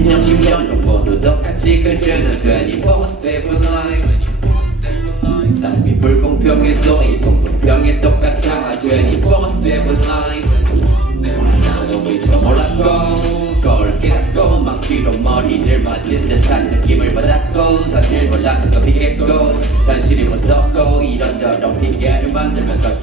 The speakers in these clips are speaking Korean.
10년 10년 모두 똑같이 흐르는 24-7 life 삶이 불공평해도 이 공공평에 똑같아 24-7 life 나도 미처 몰랐고 거울 깨닫고 막히로 머리를 맞은 듯한 느낌을 받았고 사실 몰랐던 거 피했고 현실이 무섭고 이런저런 핑계를 만들면서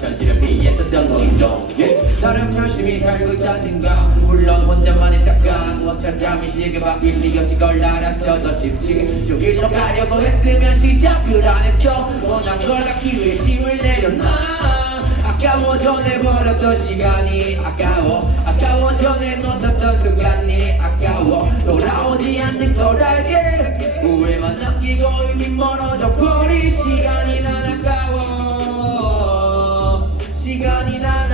나름 열심히 살고 있다 생각 물론 혼자만의 착각 뭐 사람이 시계 바뀔 리 없지 걸 알았어. 더 쉽지 저길로 가려고 했으면 시작을 안 했어 원한 걸 갖기 위해 힘을 내려놔. 아까워 전해버렸던 시간이 아까워. 아까워 전에 놓쳤던 순간이 아까워. 돌아오지 않는 걸 알게. 후회만 남기고 이미 멀어져 버린 시간이 난 아까워. 시간이 난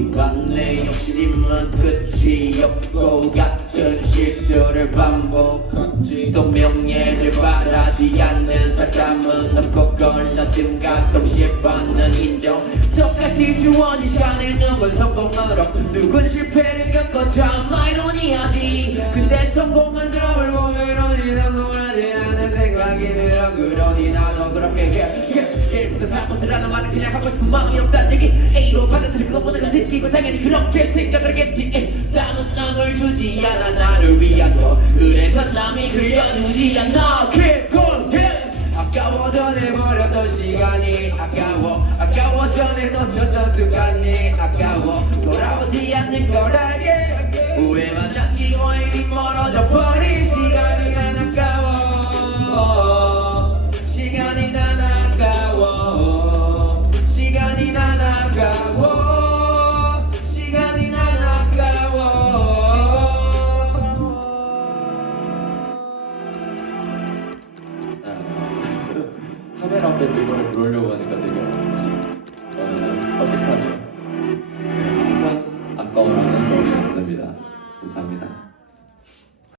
아까워 인간의 욕심은 끝이 없고 같은 실수를 반복하지 또 명예를 바라지 않는 사람은 없고 걸러든가 동시에 받는 인정. 똑같이 주어진 시간을 누군 성공으로 누군 실패를 겪고 참 아이러니하지. 근데 성공한 사람을 보면 어디나 놀라지 않는 생각이 들어. 그러니 나도 그렇게 해. 일부터 바꿔들라는 말을 그냥 하고 싶은 마음이 없다는 얘기 느끼고 당연히 그렇게 생각을 에, 남은 남을 주지 않아 나를 거. 그래서 남이 흘려주지 않아. Keep. 아까워 전해버렸던 시간이 아까워. 아까워 전에 놓쳤던 순간이 아까워. 돌아오지 않는 걸 알게 카메라 앞에서 이거를 들어오려고 하니까 되게 어, 어색하네요. 네, 항상 아까워라는 노래였습니다. 감사합니다.